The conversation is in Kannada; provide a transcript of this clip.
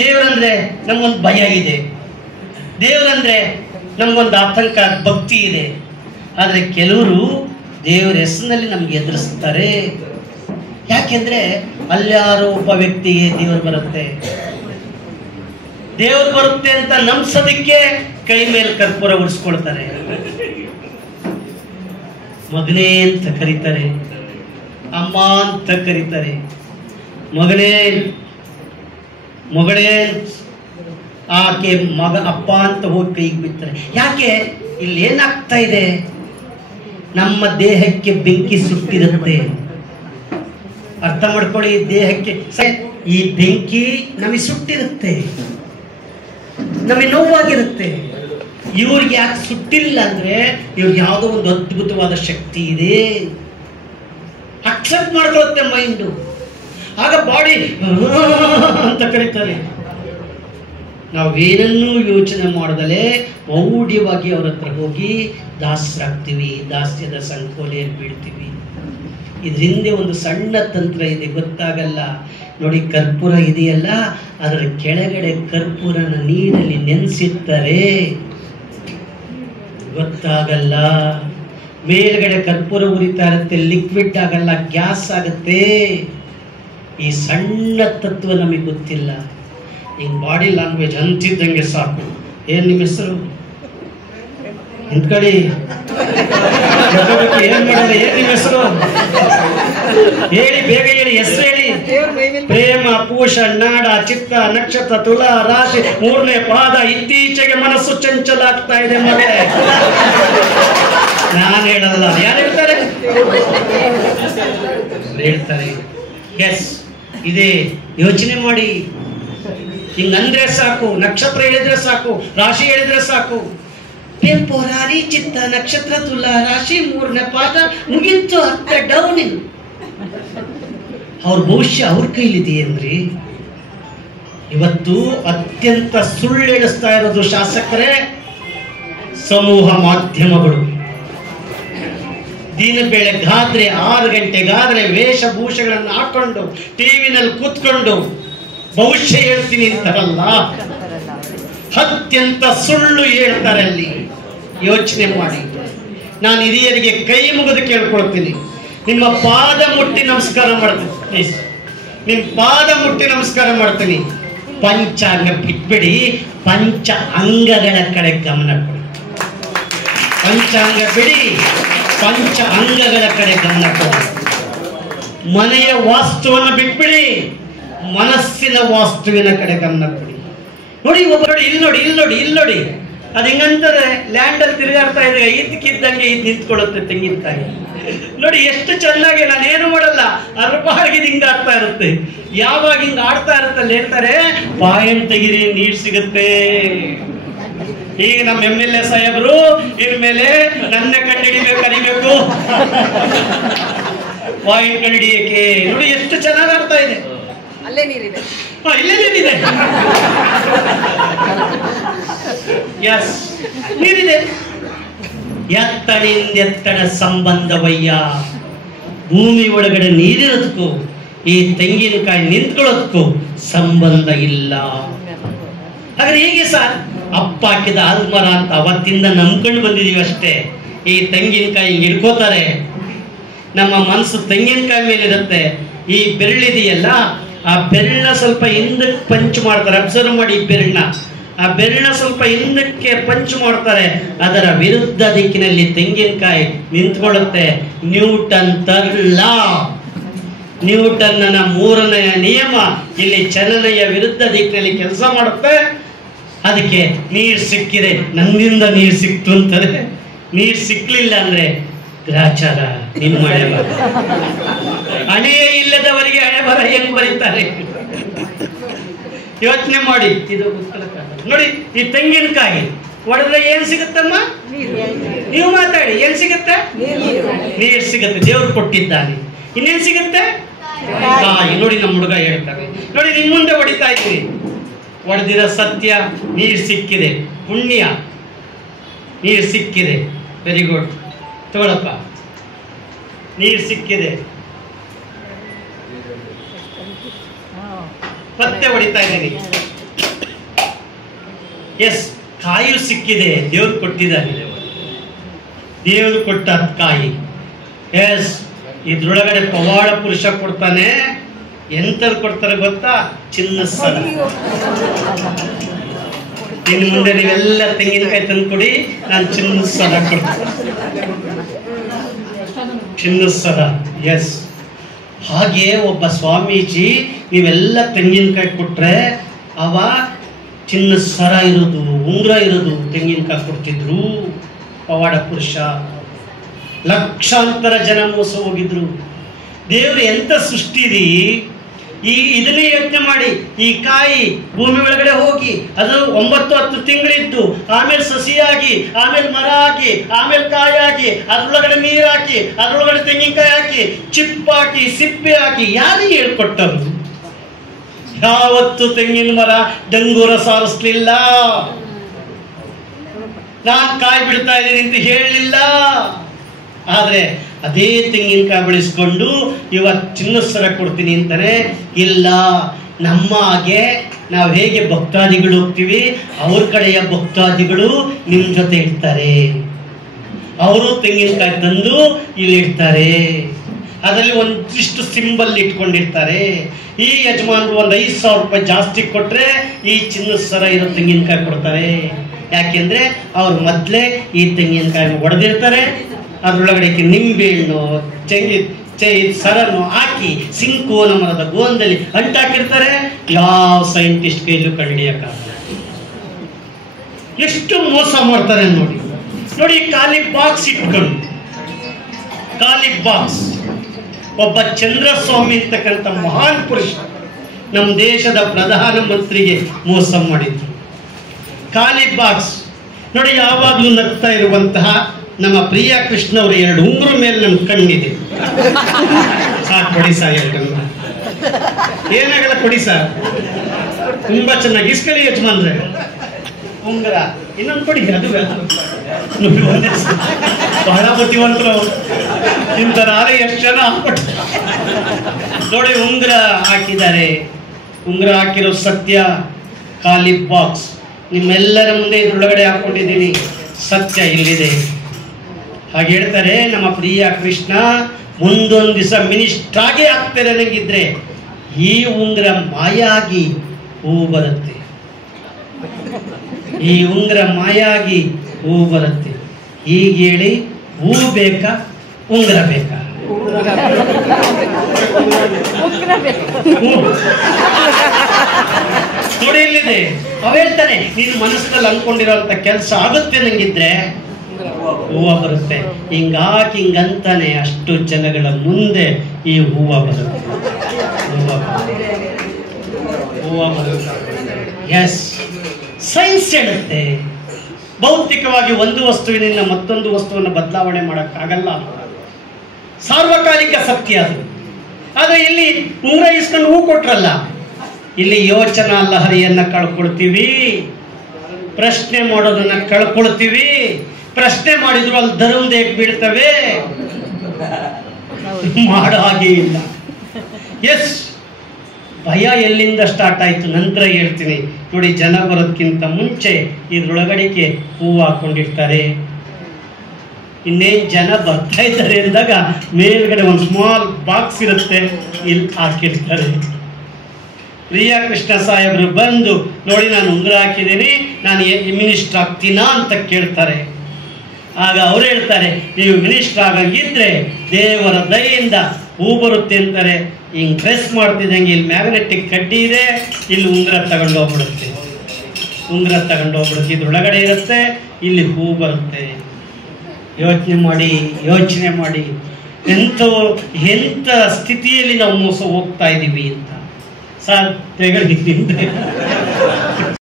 ದೇವರಂದ್ರೆ ನಮ್ಗೊಂದು ಭಯ ಇದೆ, ದೇವರಂದ್ರೆ ನಮ್ಗೊಂದು ಆತಂಕ, ಭಕ್ತಿ ಇದೆ. ಆದರೆ ಕೆಲವರು ದೇವರ ಹೆಸರಿನಲ್ಲಿ ನಮ್ಗೆ ಎದುರಿಸ್ತಾರೆ. ಯಾಕೆಂದ್ರೆ ಅಲ್ಯಾರೋ ಒಬ್ಬ ವ್ಯಕ್ತಿಗೆ ದೇವರು ಬರುತ್ತೆ ಅಂತ ನಂಬಿಸೋದಕ್ಕೆ ಕೈ ಮೇಲೆ ಕರ್ಪೂರ ಉಡಿಸ್ಕೊಳ್ತಾರೆ. ಮಗನೇ ಅಂತ ಕರೀತಾರೆ, ಅಮ್ಮ ಅಂತ ಕರೀತಾರೆ, ಮಗಳೇ ಆಕೆ ಮಗ ಅಪ್ಪ ಅಂತ ಹೋಗಿ ಕೈಗೆ ಬಿಡ್ತಾರೆ. ಯಾಕೆ? ಇಲ್ಲಿ ಏನಾಗ್ತಾ ಇದೆ? ನಮ್ಮ ದೇಹಕ್ಕೆ ಬೆಂಕಿ ಸುಟ್ಟಿರುತ್ತೆ. ಅರ್ಥ ಮಾಡ್ಕೊಳ್ಳಿ, ದೇಹಕ್ಕೆ ಈ ಬೆಂಕಿ ನಮಗೆ ಸುಟ್ಟಿರುತ್ತೆ, ನಮಗೆ ನೋವಾಗಿರುತ್ತೆ. ಇವ್ರಿಗೆ ಯಾಕೆ ಸುಟ್ಟಿಲ್ಲ ಅಂದ್ರೆ ಇವ್ರಿಗೆ ಯಾವುದೋ ಒಂದು ಅದ್ಭುತವಾದ ಶಕ್ತಿ ಇದೆ, ಅಕ್ಸೆಪ್ಟ್ ಮಾಡ್ಕೊಳ್ಳುತ್ತೆ ಮೈಂಡು. ಆಗ ಬಾಡಿ ಅಂತ ಕರೀತಾರೆ. ನಾವೇನನ್ನೂ ಯೋಚನೆ ಮಾಡದಲೇ ಮೌಢ್ಯವಾಗಿ ಅವ್ರ ಹತ್ರ ಹೋಗಿ ದಾಸರಾಗ್ತೀವಿ, ದಾಸ್ಯದ ಸಂಕೋಲೆಯಲ್ಲಿ ಬೀಳ್ತೀವಿ. ಇದ್ರ ಹಿಂದೆ ಒಂದು ಸಣ್ಣ ತಂತ್ರ ಇದೆ, ಗೊತ್ತಾಗಲ್ಲ ನೋಡಿ. ಕರ್ಪೂರ ಇದೆಯಲ್ಲ, ಅದರ ಕೆಳಗಡೆ ಕರ್ಪೂರನ ನೀರಲ್ಲಿ ನೆನೆಸಿರ್ತಾರೆ, ಗೊತ್ತಾಗಲ್ಲ. ಮೇಲ್ಗಡೆ ಕರ್ಪೂರ ಉರಿತಾ ಇರುತ್ತೆ, ಲಿಕ್ವಿಡ್ ಆಗಲ್ಲ, ಗ್ಯಾಸ್ ಆಗುತ್ತೆ. ಈ ಸಣ್ಣ ತತ್ವ ನಮಗೆ ಗೊತ್ತಿಲ್ಲ. ಹಿಂಗ್ ಬಾಡಿ ಲ್ಯಾಂಗ್ವೇಜ್ ಅಂತಿದ್ದಂಗೆ ಸಾಕು. ಏನ್ ನಿಮ್ಮ ಹೆಸರು? ನಿಂತ್ಕೊಳ್ಳಿ. ಏನ್ ಮಾಡೋದು? ಏನ್ ನಿಮ್ಮ ಹೆಸರು ಹೇಳಿ, ಬೇಗ ಹೇಳಿ, ಹೆಸರು ಹೇಳಿ. ಪ್ರೇಮ, ಪೂಷ, ನಾಡ, ಚಿತ್ತ, ನಕ್ಷತ್ರ, ತುಲಾ ರಾಶಿ, 3ನೇ ಪಾದ. ಇತ್ತೀಚೆಗೆ ಮನಸ್ಸು ಚಂಚಲ ಆಗ್ತಾ ಇದೆ ಮಗಳೇ. ನಾನು ಹೇಳಲ್ಲ, ಯಾರು ಹೇಳ್ತಾರೆ? ಹೇಳ್ತಾರೆ. ಎಸ್, ಇದೇ ಯೋಚನೆ ಮಾಡಿ. ಹಿಂಗಂದ್ರೆ ಸಾಕು, ನಕ್ಷತ್ರ ಹೇಳಿದ್ರೆ ಸಾಕು, ರಾಶಿ ಹೇಳಿದ್ರೆ ಸಾಕು. ಟೆಂಪೋರಾರಿ, ಚಿತ್ತ, ನಕ್ಷತ್ರ, ತುಲಾ ರಾಶಿ, 3ನೇ ಪಾದ, ಮುಗಿತ್ತು. ಅತ್ತ ಡೌನ್. ಅವ್ರ ಭವಿಷ್ಯ ಅವ್ರ ಕೈಲಿದೆ ಏನ್ರಿ? ಇವತ್ತು ಅತ್ಯಂತ ಸುಳ್ಳೆಳಿಸ್ತಾ ಇರೋದು ಶಾಸಕರೇ ಸಮೂಹ ಮಾಧ್ಯಮಗಳು. ದಿನ ಬೆಳಗಾದ್ರೆ 6 ಗಂಟೆಗಾದ್ರೆ ವೇಷಭೂಷೆಗಳನ್ನು ಹಾಕೊಂಡು ಟಿವಿನಲ್ಲಿ ಕೂತ್ಕೊಂಡು ಭವಿಷ್ಯ ಹೇಳ್ತೀನಿ ಅಂತಾರಲ್ಲ, ಅತ್ಯಂತ ಸುಳ್ಳು ಹೇಳ್ತಾರೆ ಅಲ್ಲಿ. ಯೋಚನೆ ಮಾಡಿ. ನಾನು ಹಿರಿಯರಿಗೆ ಕೈ ಮುಗಿದು ಕೇಳ್ಕೊಳ್ತೀನಿ, ನಿಮ್ಮ ಪಾದ ಮುಟ್ಟಿ ನಮಸ್ಕಾರ ಮಾಡ್ತೀನಿ ಪ್ಲೀಸ್, ನಿಮ್ಮ ಪಾದ ಮುಟ್ಟಿ ನಮಸ್ಕಾರ ಮಾಡ್ತೀನಿ. ಪಂಚಾಂಗ ಬಿಟ್ಬಿಡಿ, ಪಂಚ ಅಂಗಗಳ ಕಡೆ ಗಮನ ಕೊಡಿ. ಪಂಚಾಂಗ ಬಿಡಿ, ಪಂಚ ಅಂಗಗಳ ಕಡೆ ಗಮನ ಕೊಡಿ. ಮನೆಯ ವಾಸ್ತುವನ್ನು ಬಿಟ್ಬಿಡಿ, ಮನಸ್ಸಿನ ವಾಸ್ತುವಿನ ಕಡೆ ಗಮನ ಕೊಡಿ. ನೋಡಿ, ಒಬ್ಬರು ಇಲ್ಲಿ ನೋಡಿ, ಇಲ್ಲಿ ನೋಡಿ, ಇಲ್ಲಿ ನೋಡಿ. ಅದು ಹಿಂಗಂತಾರೆ, ಲ್ಯಾಂಡ್ ಅಲ್ಲಿ ತಿರುಗಾಡ್ತಾ ಇದ್ರೆ ಇದ್ದಕ್ಕಿದ್ದಂಗೆ ಇದು ನಿಂತ್ಕೊಳ್ಳುತ್ತೆ ತೆಂಗಿನಕಾಯಿ. ನೋಡಿ ಎಷ್ಟು ಚೆನ್ನಾಗಿ, ನಾನೇನು ಮಾಡಲ್ಲ, ಅರ್ಬಾಗಿ ಹಿಂಗ ಆಡ್ತಾ ಇರುತ್ತೆ. ಯಾವಾಗ ಹಿಂಗ ಆಡ್ತಾ ಇರುತ್ತೆ ಅಲ್ಲಿ ಹೇಳ್ತಾರೆ, ಪಾಯಿಂಟ್ ತೆಗಿರಿ, ನೀರು ಸಿಗುತ್ತೆ. ಈಗ ನಮ್ಮ MLA ಸಾಹೇಬರು ಇನ್ಮೇಲೆ ನನ್ನ ಕಂಡಿಡಿಬೇಕು, ಕರಿಬೇಕು ಪಾಯಿಂಟ್ ಕಂಡಿಡಿಯಕ್ಕೆ. ನೋಡಿ ಎಷ್ಟು ಚೆನ್ನಾಗಿ ಆಡ್ತಾ ಇದೆ. ಅಲ್ಲೇ ನೀರಿದೆ, ಇಲ್ಲೇ ನೀರಿದೆ. ಎಸ್, ನೀರಿದೆ. ಎತ್ತಣಿಂದೆತ್ತಣ ಸಂಬಂಧವಯ್ಯ. ಭೂಮಿ ಒಳಗಡೆ ನೀರಿರೋದಕ್ಕೂ ಈ ತೆಂಗಿನಕಾಯಿ ನಿಂತ್ಕೊಳ್ಳೋದಕ್ಕೂ ಸಂಬಂಧ ಇಲ್ಲ. ಹಾಗಾದ್ರೆ ಹೇಗೆ ಸರ್? ಅಪ್ಪ ಹಾಕಿದ ಆಲ್ಮರ ಅಂತ ಅವತ್ತಿಂದ ನಂಬ್ಕೊಂಡು ಬಂದಿದೀವಿ ಅಷ್ಟೇ. ಈ ತೆಂಗಿನಕಾಯಿ ಹಿಡ್ಕೋತಾರೆ, ನಮ್ಮ ಮನಸ್ಸು ತೆಂಗಿನಕಾಯಿ ಮೇಲೆ ಇರುತ್ತೆ. ಈ ಬೆರಳಿದೆಯಲ್ಲ, ಆ ಬೆರಳನ್ನ ಸ್ವಲ್ಪ ಹಿಂದಕ್ಕೆ ಪಂಚ್ ಮಾಡ್ತಾರೆ. ಅಬ್ಸರ್ವ್ ಮಾಡಿ, ಆ ಬೆರಳನ್ನ ಸ್ವಲ್ಪ ಹಿಂದಕ್ಕೆ ಪಂಚ್ ಮಾಡ್ತಾರೆ. ಅದರ ವಿರುದ್ಧ ದಿಕ್ಕಿನಲ್ಲಿ ತೆಂಗಿನಕಾಯಿ ನಿಂತ್ಕೊಳ್ಳುತ್ತೆ. ನ್ಯೂಟನ್ ಲಾ, ನ್ಯೂಟನ್ನ 3ನೇ ನಿಯಮ ಇಲ್ಲಿ ಚಲನೆಯ ವಿರುದ್ಧ ದಿಕ್ಕಿನಲ್ಲಿ ಕೆಲಸ ಮಾಡುತ್ತೆ. ಅದಕ್ಕೆ ನೀರು ಸಿಕ್ಕಿದೆ, ನನ್ನಿಂದ ನೀರು ಸಿಕ್ತು ಅಂತಾರೆ. ನೀರು ಸಿಕ್ಲಿಲ್ಲ ಅಂದ್ರೆ ಗ್ರಾಚಾರ, ನಿಮ್ಮ ಹಣೆ ಬರ. ಹಣೆಯೇ ಇಲ್ಲದವರಿಗೆ ಹಣೆ ಬರ ಹೆಂಗ್ ಬರೀತಾರೆ? ಯೋಚನೆ ಮಾಡಿ. ಇದು ನೋಡಿ, ಈ ತೆಂಗಿನಕಾಯಿ ಒಡೆದ್ರೆ ಏನ್ ಸಿಗುತ್ತಮ್ಮ? ನೀವು ಮಾತಾಡಿ, ಏನ್ ಸಿಗುತ್ತೆ? ನೀರು ಸಿಗುತ್ತೆ, ದೇವ್ರು ಕೊಟ್ಟಿದ್ದಾನೆ. ಇನ್ನೇನ್ ಸಿಗುತ್ತೆ? ನೋಡಿ, ನಮ್ಮ ಹುಡುಗ ಹೇಳ್ತಾರೆ ನೋಡಿ, ನಿಮ್ ಮುಂದೆ ಹೊಡಿತಾ ಇದ್ವಿ, ಹೊಡೆದಿರೋ ಸತ್ಯ. ನೀರು ಸಿಕ್ಕಿದೆ, ಪುಣ್ಯ, ನೀರು ಸಿಕ್ಕಿದೆ. ವೆರಿ ಗುಡ್, ತಗೊಳಪ್ಪ, ನೀರು ಸಿಕ್ಕಿದೆ. ಮತ್ತೆ ಹೊಡಿತಾ ಇದ್ದೀನಿ, ಎಸ್, ಕಾಯು ಸಿಕ್ಕಿದೆ, ದೇವ್ರು ಕೊಟ್ಟಿದ್ದಾನೆ. ದೇವರು ಕೊಟ್ಟ ಕಾಯಿ. ಎಸ್, ಇದ್ರೊಳಗಡೆ ಪವಾಡ ಪುರುಷ ಕೊಡ್ತಾನೆ. ಎಂತದ್ ಕೊಡ್ತಾರೆ ಗೊತ್ತಾ? ಚಿನ್ನದ ಸರ. ಇನ್ನು ಮುಂದೆ ನೀವೆಲ್ಲ ತೆಂಗಿನಕಾಯಿ ತಂದ್ಕೊಡಿ, ನಾನು ಚಿನ್ನದ ಸರ ಕೊಡ್ತೇನೆ. ಚಿನ್ನದ ಸರ. ಎಸ್, ಹಾಗೆ ಒಬ್ಬ ಸ್ವಾಮೀಜಿ ನೀವೆಲ್ಲ ತೆಂಗಿನಕಾಯಿ ಕೊಟ್ರೆ ಅವ ಚಿನ್ನದ ಸರ ಇರೋದು, ಉಂಗುರ ಇರೋದು ತೆಂಗಿನಕಾಯಿ ಕೊಡ್ತಿದ್ರು. ಪವಾಡ ಪುರುಷ. ಲಕ್ಷಾಂತರ ಜನ ಮೋಸ ಹೋಗಿದ್ರು. ದೇವ್ರು ಎಂತ ಸೃಷ್ಟಿ ರೀ! ಇದನ್ನೇ ಯೋಚನೆ ಮಾಡಿ. ಈ ಕಾಯಿ ಭೂಮಿ ಒಳಗಡೆ ಹೋಗಿ ಅದು 9-10 ತಿಂಗಳಿದ್ದು, ಆಮೇಲೆ ಸಸಿಯಾಗಿ, ಆಮೇಲೆ ಮರ ಆಗಿ, ಆಮೇಲೆ ಕಾಯಾಗಿ, ಅದ್ರೊಳಗಡೆ ನೀರು ಹಾಕಿ, ಅದ್ರೊಳಗಡೆ ತೆಂಗಿನಕಾಯಿ ಹಾಕಿ, ಚಿಪ್ಪು ಹಾಕಿ, ಸಿಪ್ಪೆ ಹಾಕಿ, ಯಾರಿಗೆ ಹೇಳ್ಕೊಟ್ಟರು? ಯಾವತ್ತು ತೆಂಗಿನ ಮರ ಡಂಗೂರ ಸಾರಿಸ್ಲಿಲ್ಲ. ನಾನ್ ಕಾಯಿ ಬಿಡ್ತಾ ಇದ್ದೀನಿ ಅಂತ ಹೇಳಲಿಲ್ಲ. ಆದ್ರೆ ಅದೇ ತೆಂಗಿನಕಾಯಿ ಬೆಳೆಸ್ಕೊಂಡು ಇವತ್ತು ಚಿನ್ನದ ಸರ ಕೊಡ್ತೀನಿ ಅಂತಾನೆ. ಇಲ್ಲ, ನಮ್ಮ ಹಾಗೆ ನಾವು ಹೇಗೆ ಭಕ್ತಾದಿಗಳು ಹೋಗ್ತೀವಿ, ಅವ್ರ ಕಡೆಯ ಭಕ್ತಾದಿಗಳು ನಿಮ್ಮ ಜೊತೆ ಇರ್ತಾರೆ. ಅವರು ತೆಂಗಿನಕಾಯಿ ತಂದು ಇಲ್ಲಿ ಇಡ್ತಾರೆ. ಅದರಲ್ಲಿ ಒಂದಿಷ್ಟು ಸಿಂಬಲ್ ಇಟ್ಕೊಂಡಿರ್ತಾರೆ. ಈ ಯಜಮಾನರು ಒಂದು 5,000 ರೂಪಾಯಿ ಜಾಸ್ತಿ ಕೊಟ್ರೆ ಈ ಚಿನ್ನದ ಸರ ಇರೋ ತೆಂಗಿನಕಾಯಿ ಕೊಡ್ತಾರೆ. ಯಾಕೆಂದ್ರೆ ಅವ್ರು ಮೊದಲೇ ಈ ತೆಂಗಿನಕಾಯಿನ ಹೊಡೆದಿರ್ತಾರೆ. ಅದ್ರೊಳಗಡೆ ನಿಂಬೆ ಹಣ್ಣು, ಸರನ್ನು ಹಾಕಿ ಸಿಂಕೋನ ಮರದ ಗೋಂದಲ್ಲಿ ಅಂಟಾಕಿರ್ತಾರೆ. ಯಾವ ಸೈಂಟಿಸ್ಟ್ ಕೈಲೂ ಕಂಡಿಡಿಯಕ್ಕಾಗಲ್ಲ. ಎಷ್ಟು ಮೋಸ ಮಾಡ್ತಾರೆ ನೋಡಿ. ನೋಡಿ, ಖಾಲಿ ಬಾಕ್ಸ್ ಇಟ್ಕೊಂಡು, ಖಾಲಿ ಬಾಕ್ಸ್. ಒಬ್ಬ ಚಂದ್ರಸ್ವಾಮಿ ಅಂತಕ್ಕಂಥ ಮಹಾನ್ ಪುರುಷ ನಮ್ಮ ದೇಶದ ಪ್ರಧಾನ ಮಂತ್ರಿಗೆ ಮೋಸ ಮಾಡಿದ್ರು. ಖಾಲಿ ಬಾಕ್ಸ್ ನೋಡಿ. ಯಾವಾಗಲೂ ನಗ್ತಾ ಇರುವಂತಹ ನಮ್ಮ ಪ್ರಿಯಾ ಕೃಷ್ಣ ಅವರು 2 ಉಂಗುರ ಮೇಲೆ ನಮ್ಗೆ ಕಣ್ಣಿದೆ. ಸಾಕು, ಕೊಡಿ ಸರ್ 2 ಉಂಗುರ. ಏನಾಗಲ್ಲ, ಕೊಡಿ ಸರ್. ತುಂಬಾ ಚೆನ್ನಾಗಿ ಇಸ್ಕೊಳ್ಳಿ ಯಜಮಾನ್ರೆ. ಉಂಗುರ ಇನ್ನೊಂದು ಕೊಡಿ. ಅದು ಬಹಳ ಬುದ್ಧಿವಂತರು. ಇಂಥರಾರೆ ಎಷ್ಟು ಜನ ಹಾಕ್ಬಿಟ್ಟು ನೋಡಿ ಉಂಗುರ ಹಾಕಿದ್ದಾರೆ. ಉಂಗುರ ಹಾಕಿರೋ ಸತ್ಯ. ಖಾಲಿ ಬಾಕ್ಸ್ ನಿಮ್ಮೆಲ್ಲರ ಮುಂದೆ ಇದ್ರೊಳಗಡೆ ಹಾಕೊಂಡಿದ್ದೀನಿ. ಸತ್ಯ ಇಲ್ಲಿದೆ. ಹಾಗೆ ಹೇಳ್ತಾರೆ ನಮ್ಮ ಪ್ರಿಯ ಕೃಷ್ಣ, ಮುಂದೊಂದು ದಿವಸ ಮಿನಿಸ್ಟರ್ ಆಗೇ ಆಗ್ತಾರೆ ನನಗಿದ್ರೆ ಈ ಉಂಗುರ ಮಾಯ ಆಗಿ ಹೂ ಬರುತ್ತೆ. ಈ ಉಂಗುರ ಮಾಯ ಆಗಿ ಹೂ ಬರುತ್ತೆ. ಹೀಗೆ ಹೇಳಿ, ಹೂ ಬೇಕಾ ಉಂಗುರ ಬೇಕಾ? ನೋಡಿ ಇಲ್ಲಿದೆ. ಅವ ಹೇಳ್ತಾನೆ, ನೀನು ಮನಸ್ಸಲ್ಲಿ ಅನ್ಕೊಂಡಿರೋಂಥ ಕೆಲಸ ಆಗುತ್ತೆ ನಂಗಿದ್ರೆ ಹೂವ ಬರುತ್ತೆ. ಹಿಂಗಾಕಿ ಹಿಂಗಂತಾನೆ ಅಷ್ಟು ಜನಗಳ ಮುಂದೆ ಈ ಹೂವ ಬರುತ್ತೆ. ಹೂವ ಬರುತ್ತೆ. ಎಸ್, ಸೈನ್ಸ್ ಹೇಳುತ್ತೆ ಭೌತಿಕವಾಗಿ ಒಂದು ವಸ್ತುವಿನಿಂದ ಮತ್ತೊಂದು ವಸ್ತುವನ್ನು ಬದಲಾವಣೆ ಮಾಡೋಕ್ಕಾಗಲ್ಲ. ಸಾರ್ವಕಾಲಿಕ ಸತ್ಯ ಅದು. ಆದರೆ ಇಲ್ಲಿ ಉಂಗುರ ಇಸ್ಕೊಂಡು ಹೂ ಕೊಟ್ರಲ್ಲ, ಇಲ್ಲಿ ಯೋಚನಾ ಲಹರಿಯನ್ನ ಕಳ್ಕೊಳ್ತೀವಿ. ಪ್ರಶ್ನೆ ಮಾಡೋದನ್ನ ಕಳ್ಕೊಳ್ತೀವಿ. ಪ್ರಶ್ನೆ ಮಾಡಿದ್ರು ಅಲ್ಲಿ ಧರ್ಮದೇಕ್ ಬೀಳ್ತವೆ. ಮಾಡೋ ಹಾಗೆ ಇಲ್ಲ. ಎಸ್, ಭಯ ಎಲ್ಲಿಂದ ಸ್ಟಾರ್ಟ್ ಆಯ್ತು ನಂತರ ಹೇಳ್ತೀನಿ. ನೋಡಿ, ಜನ ಬರೋದಕ್ಕಿಂತ ಮುಂಚೆ ಇದ್ರೊಳಗಡೆಗೆ ಹೂವು ಹಾಕೊಂಡಿರ್ತಾರೆ. ಇನ್ನೇನು ಜನ ಬರ್ತಾ ಇದ್ದಾರೆ ಅಂದಾಗ ಮೇಲ್ಗಡೆ ಒಂದು ಸ್ಮಾಲ್ ಬಾಕ್ಸ್ ಇರುತ್ತೆ, ಇಲ್ಲಿ ಹಾಕಿರ್ತಾರೆ. ಪ್ರಿಯಾ ಕೃಷ್ಣ ಸಾಹೇಬರು ಬಂದು ನೋಡಿ, ನಾನು ಉಂಗುರ ಹಾಕಿದ್ದೀನಿ, ನಾನು ಮಿನಿಸ್ಟರ್ ಆಗ್ತೀನಾ ಅಂತ ಕೇಳ್ತಾರೆ. ಆಗ ಅವ್ರು ಹೇಳ್ತಾರೆ, ನೀವು ಮಿನಿಸ್ಟರ್ ಆಗಂಗಿದ್ರೆ ದೇವರ ದಯೆಯಿಂದ ಹೂ ಬರುತ್ತೆ ಅಂತಾರೆ. ಹಿಂಗೆ ಪ್ರೆಸ್ ಮಾಡ್ತಿದ್ದಂಗೆ ಇಲ್ಲಿ ಮ್ಯಾಗ್ನೆಟಿಕ್ ಕಡ್ಡಿ ಇದೆ, ಇಲ್ಲಿ ಉಂಗುರ ತಗೊಂಡು ಹೋಗ್ಬಿಡುತ್ತೆ. ಉಂಗುರ ತಗೊಂಡು ಹೋಗ್ಬಿಡುತ್ತೆ, ಇದ್ರೊಳಗಡೆ ಇರುತ್ತೆ, ಇಲ್ಲಿ ಹೂ ಬರುತ್ತೆ. ಯೋಚನೆ ಮಾಡಿ ಎಂಥ ಸ್ಥಿತಿಯಲ್ಲಿ ನಾವು ಮೋಸ ಹೋಗ್ತಾ ಇದ್ದೀವಿ ಅಂತ. ಸರ್ ತೆಗಳಿದ್ದಿಂದ